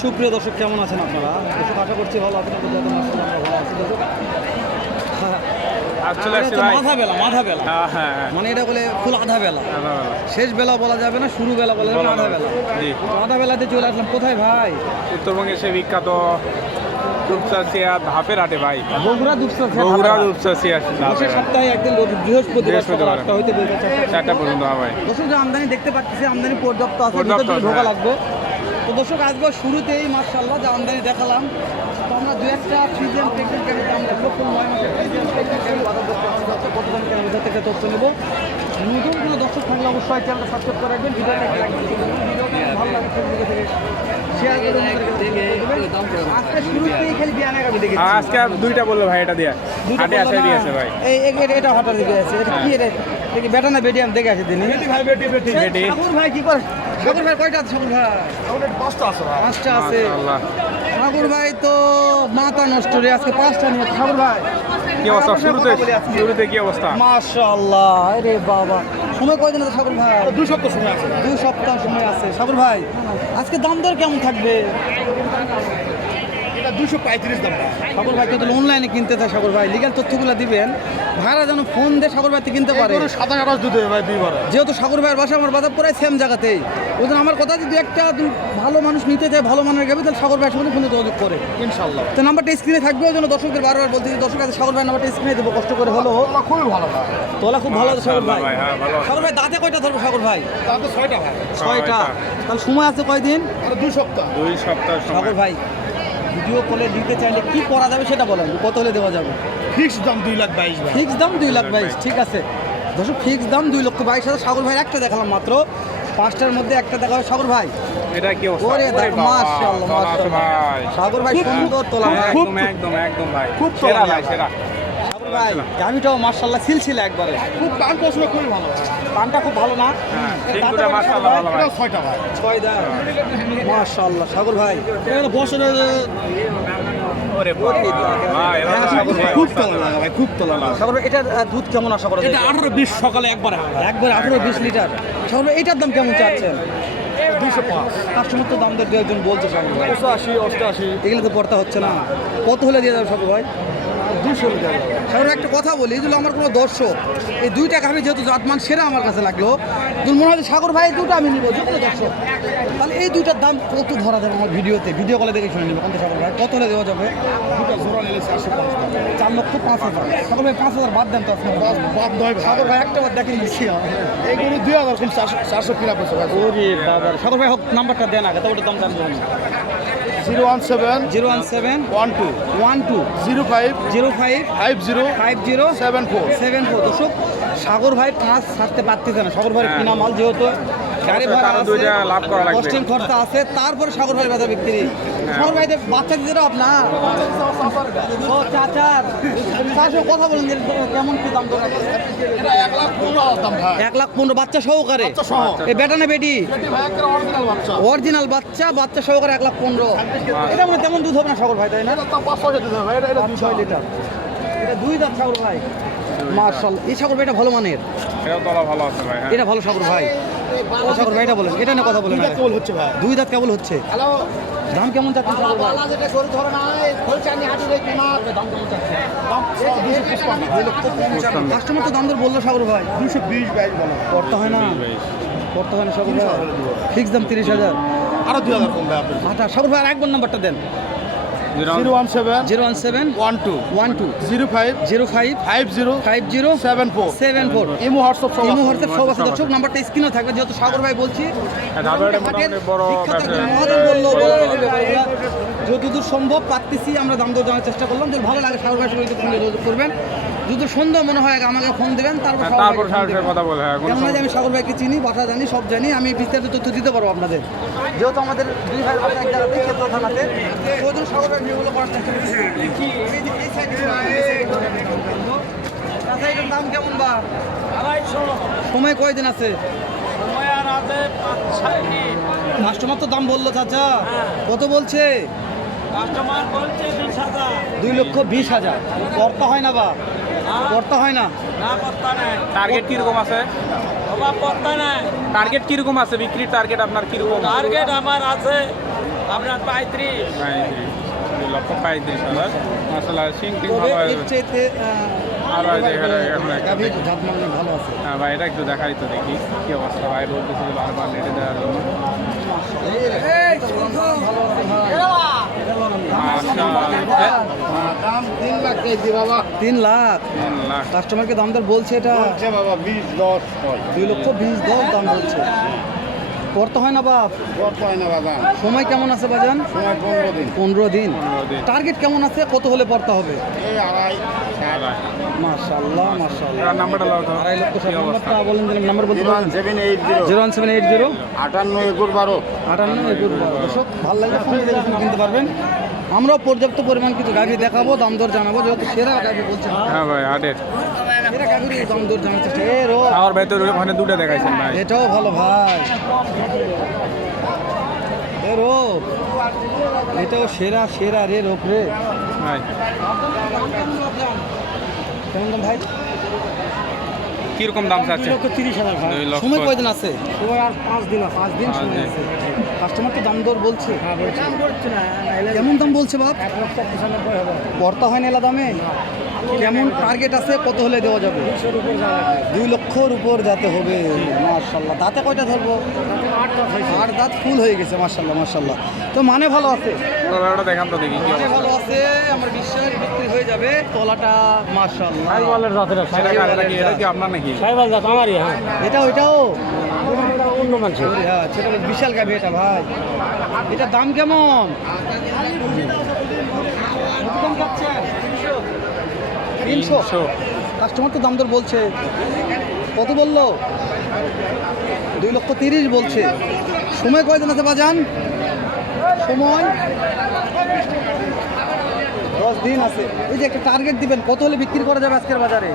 সুপ্রিয় দর্শক কেমন আছেন আপনারা? দর্শক আশা করছি ভালো আছেন আপনাদের যাতে মাসে আমরা ভালো আছি দর্শক হ্যাঁ, মাথা বেলা মাথা বেলা। হ্যাঁ হ্যাঁ। মানে এটা বলে ফুল আধা বেলা। শেষ বেলা বলা যাবে না শুরু বেলা বলা যাবে না আধা বেলা। আধা বেলাতে চলে আসলাম। কোথায় ভাই? উত্তরবঙ্গের সে বিখ্যাত ধাপের হাটে ভাই। বগুড়া বগুড়া সপ্তাহে একদিন বৃহস্পতিবার বৃহস্পতিবার। সকাল আটটা হইতে চারটা পর্যন্ত হবে দর্শক আমদানি দেখতে পাচ্ছি আমদানি পর্যাপ্ত আছে ঢোকা। লাগবে। তো দর্শক আজকে শুরুতেই মার্শাল্লাহ যে আমদানি দেখালাম। তো আমরা দু একটা ফ্রিজেন প্রেগনেন্ট ক্যামেরা আমরা দেখব নয় মাসের ফ্রিজেন প্রেগনেন্ট ক্যামেরা বাজার দর কেমন যাচ্ছে কতজন ক্যামেরা থেকে তথ্য নেব। নতুন কোনো দর্শক থাকলে অবশ্যই চ্যানেলটা সাবস্ক্রাইব করে রাখবেন ভিডিওটা ভালো লাগে ফেসবুকে থেকে শেয়ার করে আজকে শুরুতেই খালি বিয়ানা গাবি দেখেছি। আজকে দুইটা বলল ভাই এটা দিয়ে। দুটো হাটে আসে দিয়েছে ভাই। এই এটা- হঠাৎ দিকে আছে এটা কি রে দেখি বেটা না বেটি আমি দেখে আছে দিনে? ভাই বেটি বেটি। বেটি ভাই কি করে? ঠাকুর ভাই কয়টা আছে ঠাকুর ভাই? পাঁচটা আছে মাশাআল্লাহ। ঠাকুর ভাই তো মাথা নষ্ট রে আজকে পাঁচটা নিয়ে ঠাকুর ভাই কি অবস্থা? শুরুতে শুরুতে কি অবস্থা? মাশাআল্লাহ আরে বাবা। সময় কয়দিন আছে ঠাকুর ভাই? দুই সপ্তাহ সময় আছে। দুই সপ্তাহ সময় আছে। ঠাকুর ভাই আজকে দাম দর কেমন থাকবে? দুশো পঁয়ত্রিশ দাম। ঠাকুর ভাই যদি অনলাইনে কিনতে চায় ঠাকুর ভাই। লিগাল তথ্যগুলো দিবেন। ভাড়া যেন ফোন দিয়ে ঠাকুর ভাই কিনতে পারে। সাতাশ আঠাশ দুধ ভাই দুই বারে যেহেতু সাগর ভাইয়ের বাসা আমার বাজার প্রায় সেম জায়গাতেই। ওই জন্য আমার কথা যদি একটা ভালো মানুষ নিতে চায় ভালো মানের গাবি তাহলে সাগর ভাইয়ের সঙ্গে ফোনে যোগাযোগ করে। ইনশাল্লাহ তো নাম্বারটা স্ক্রিনে থাকবে ওই জন্য দর্শকদের বারবার বলতে যে দর্শক আছে সাগর ভাই নাম্বারটা স্ক্রিনে দেবো কষ্ট করে হলো তোলা খুবই ভালো তোলা খুব ভালো আছে সাগর ভাই। হ্যাঁ। সাগর ভাই দাঁতে কয়টা ধরবো সাগর ভাই? তাতে ছয়টা ভাই। ছয়টা। তাহলে সময় আছে কয়দিন? আর দুই সপ্তাহ। দুই সপ্তাহ সাগর ভাই ভিডিও কলে দিতে চাইলে কি করা যাবে সেটা বলেন কত হলে দেওয়া যাবে? ফিক্স দাম দুই লাখ বাইশ ফিক্স দাম দুই লাখ বাইশ ঠিক আছে। দর্শক ফিক্স দাম দুই লক্ষ বাইশ হাজার। সাগর ভাই একটা দেখালাম মাত্র। পাঁচটার মধ্যে একটা দেখা হবে সাগর ভাই। এটা কি ওরে ওরে দেখ বাবা, মাশাআল্লাহ মাশাআল্লাহ। সাগর ভাই সুন্দর তোলা খুব একদম একদম একদম ভাই। খুব সেরা ভাই। সেরা। ভাই গামিটাও মাশাআল্লাহ সিলসিলা একবারে। খুব দাম পছন্দ খুবই ভালো। পানটা খুব ভালো না? হ্যাঁ এটাও ছয়টা ভাই। ছয় দাঁত। মাশাআল্লাহ সাগর ভাই। বছরের ভাই খুব তোলা লাগা ভাই খুব তোলা লাগা। সাগর এটার দুধ কেমন আশা করা এটা আঠারো বিশ সকালে একবারে একবার আঠারো বিশ লিটার। সাগর এটার দাম কেমন চাচ্ছেন? দুশো পাঁচ। কাস্টমার তো দাম দর দু একজন বলছে সাগর ভাই। পঁচাশি অষ্টআশি। এগুলো তো পড়তা হচ্ছে না। কত হলে দিয়ে যাবে সাগর ভাই? দুশো লিটার সাগর একটা কথা বলি এই আমার কোনো দর্শক এই দুইটা গাভি যেহেতু জাতমান সেরা আমার কাছে লাগল তুমি মনে হয় সাগর ভাই এই দুটো আমি নিবো কোনো দর্শক তাহলে এই দুইটার দাম কত ধরা যাবে আমার ভিডিওতে? ভিডিও কলে দেখে শুনে নিবো কোনটা সাগর ভাই? কত হলে দেওয়া যাবে? দুটা জোড়া নিলে চারশো চার লক্ষ পাঁচ হাজার। সাগর ভাই পাঁচ হাজার বাদ দেন তো আপনার। বাদ নয় ভাই। সাগর ভাই একটা বার দেখে নিচ্ছি এই গরু দুই হাজার কিন্তু চারশো চারশো কিনা ভাই। ওরে বাবা সাগর ভাই হোক নাম্বারটা দেন আগে তবে দাম জানব আমি। Zero one seven zero one seven one two one two zero five zero five five zero five zero seven four seven four দর্শক সাগর ভাই কাজ ছাড়তে পারতেছে না। সাগর ভাই কিনা মাল যেহেতু গাড়ি ভাড়া আছে, লাভ করা লাগবে। খরচা আছে তারপরে সাগর ভাই বাজার বিক্রি। বাচ্চা দিতে না। আপনার ও চাচার তার সঙ্গে কথা বলেন যে কেমন কি দাম এটা এক লাখ পনেরো হাজার দাম ভাই এক লাখ পনেরো বাচ্চা সহকারে এ বেটা না বেটি? অরিজিনাল বাচ্চা। বাচ্চা বাচ্চা সহকারে এক লাখ পনেরো। এটা মানে তেমন দুধ হবে না সাগর ভাই তাই না? এটা ছয় লিটার দুই দাঁত সাগর ভাই। মার্শাল এই সাগর ভাই এটা ভালো মানের? এটাও তলা ভালো আছে ভাই হ্যাঁ। এটা ভালো সাগর ভাই। ও সাগর ভাই এটা বলেন এটা নিয়ে কথা বলেন। দুই দাঁত কেবল হচ্ছে? হ্যালো। দাম কেমন যাচ্ছে? কাস্টমার তো দাম দর বলল সাগর ভাই। দুশো বিশ বাইশ করতে হয় না। করতে হয় না সাগর ভাই। ফিক্স দাম তিরিশ হাজার। আরও দুই হাজার কম ভাই আপনার আচ্ছা সাগর ভাই আর একবার নাম্বারটা দেন। Zero one seven zero one seven one two one two zero five zero five five zero five zero seven four seven four imo WhatsApp সব এই আছে। সব আছে। দর্শক নাম্বারটা স্ক্রিনে থাকবে। যেহেতু সাগর ভাই বলছি হ্যাঁ, আগে ব্যাপারগুলো যতদূর সম্ভব পাচ্ছি আমরা দাম দর জানার চেষ্টা করলাম। যদি ভালো লাগে সাগর ভাই ফোনে যোগাযোগ করবেন। যদি সন্ধ্যা মনে হয় আমাকে ফোন দেবেন তারপর হ্যাঁ, তারপর। কথা বলে হ্যাঁ যে আমি সাগর ভাইকে চিনি বাসা জানি সব জানি আমি বিস্তারিত তথ্য দিতে পারব আপনাদের। যেহেতু আমাদের দুই ভাই বাসা এক জায়গাতেই ক্ষেত্র থানাতে জন্য সাগর ভাই ভিডিওগুলো করার চেষ্টা করছি। আচ্ছা এটার দাম কেমন বা? সময় কয়দিন আছে? কাস্টমার তো দাম বলল চাচা। কত বলছে? দুই লক্ষ বিশ হাজার। করতে হয় না বা? করতে হয় না না করতে নেই টার্গেট কীরকম আছে অভাব পড়তে নাই টার্গেট কীরকম আছে বিক্রির টার্গেট আপনার কীরকম টার্গেট আমার আছে আপনার পঁয়ত্রিশ দুই লক্ষ পঁয়ত্রিশ হাজার মাসাল্লাহ সিং টিং ভালো এখন একটা গাভীর জাত মান ভালো আছে হ্যাঁ ভাই এটা একটু দেখাই তো দেখি কি অবস্থা ভাই বলতেছে বারবার নেটে দেওয়ার জন্য আচ্ছা তিন লাখ। কাস্টমারকে দাম দর বলছে এটা। দুই লক্ষ বিশ দশ দাম বলছে। করতে হয় না বাপ। হয় না বাবা সময় কেমন আছে বাজান? সময় পনেরো দিন। পনেরো দিন। পনেরো দিন টার্গেট কেমন আছে? কত হলে পড়তে হবে? এই আড়াই। নাম্বারটা তো আড়াই লক্ষ নাম্বারটা বলেন নাম্বার বলতে পারেন দর্শক ভালো লাগলে ফোন দিয়ে কিনতে পারবেন। আমরাও পর্যাপ্ত পরিমাণ কিছু গাড়ি দেখাবো দাম দর জানাব যেহেতু সেরা গাড়ি বলছে হ্যাঁ ভাই সেরা গাড়ির দাম দর আমার ওখানে দুটো দেখাইছেন ভাই। এটাও ভালো ভাই। এ রোপ। এটাও সেরা সেরা রে রোপ রে। কেমন দাম ভাই? কীরকম দাম চাচ্ছে? তিরিশ হাজার সময় কয়দিন আছে? সময় আর পাঁচ দিন পাঁচ দিন সময় আছে। কাস্টমার তো দাম দর বলছে। কেমন দাম বলছে বাপ? পড়তা হয় না এলা দামে? কেমন টার্গেট আছে কত হলে দেওয়া যাবে? দুই লক্ষর উপর যাতে হবে মার্শাল্লাহ দাঁতে কয়টা ধরবো? আট দাঁত ফুল হয়ে গেছে মার্শাল্লাহ মার্শাল্লাহ তো মানে ভালো আছে? ওটা ওটা দেখান তো দেখি কি মানে ভালো আছে আমার বিশ্বাস বিক্রি হয়ে যাবে তলাটা মার্শাল্লাহ কি- এটা কি- এটা কি আপনার নাকি? এটা ওইটাও? অন্য মানুষ হ্যাঁ সেটা বিশাল গাভি এটা ভাই। এটার দাম কেমন? দাম? তিনশো? কাস্টমার তো দাম দর বলছে। কত বলল? দুই লক্ষ তিরিশ বলছে। সময় কয়দিন আছে বাজান? সময়? দশ দিন আছে। এই যে একটা টার্গেট দিবেন কত হলে বিক্রি করা যাবে আজকের বাজারে?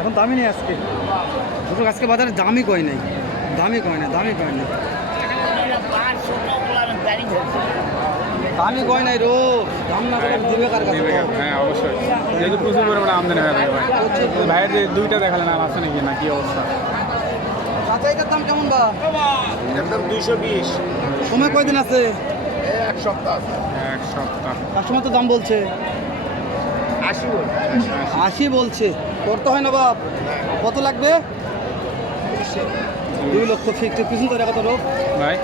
এখন দামি নেই আজকে। দুটো আজকে বাজারে দামই কয় নাই। দামি কয় না দামি কয় নাই। দামই কয় নাই রো দাম না করে দিবে কার কাছে? হ্যাঁ অবশ্যই। যেহেতু প্রচুর পরিমাণে আমদানি হয়ে থাকে ভাই। ভাইয়ের যে দুইটা দেখালেন আর আছে নাকি? না কি অবস্থা? এটার দাম কেমন বা? একদম দুইশো বিশ। সময় কয়দিন আছে? এক সপ্তাহ এক সপ্তাহ। কাস্টমার তো দাম বলছে। আশি আশি বলছে। করতে হয় না বাপ। কত লাগবে? দুই লক্ষ। ফিক্সড পিছন তো দেখা তো রোগ ভাই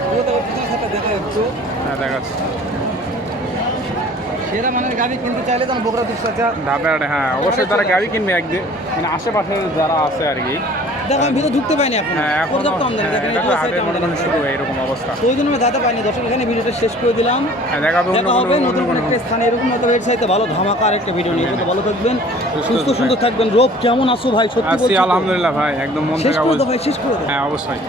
দেখা একটু হ্যাঁ দেখাচ্ছি। সেরা মানের গাড়ি কিনতে চাইলে হ্যাঁ অবশ্যই তারা গাড়ি কিনবে একদিন। মানে আশেপাশে যারা আছে আর কি দেখো আমি ভিতরে ঢুকতে পাইনি এখন। হ্যাঁ পর্যাপ্ত আমদানি দেখেন এই শুরু এরকম অবস্থা। ওই জন্য আমি দাঁতে পাইনি। দর্শক এখানে ভিডিওটা শেষ করে দিলাম। হ্যাঁ দেখা হবে নতুন কোনো একটা স্থানে। এরকম এর সাইতে ভালো ধামাকা আর একটা ভিডিও নিয়ে ভালো থাকবেন সুস্থ সুন্দর থাকবেন। রোপ কেমন আছো ভাই? সত্যি বলছি আলহামদুলিল্লাহ ভাই একদম মন শেষ করে দাও ভাই শেষ করে দাও। হ্যাঁ অবশ্যই।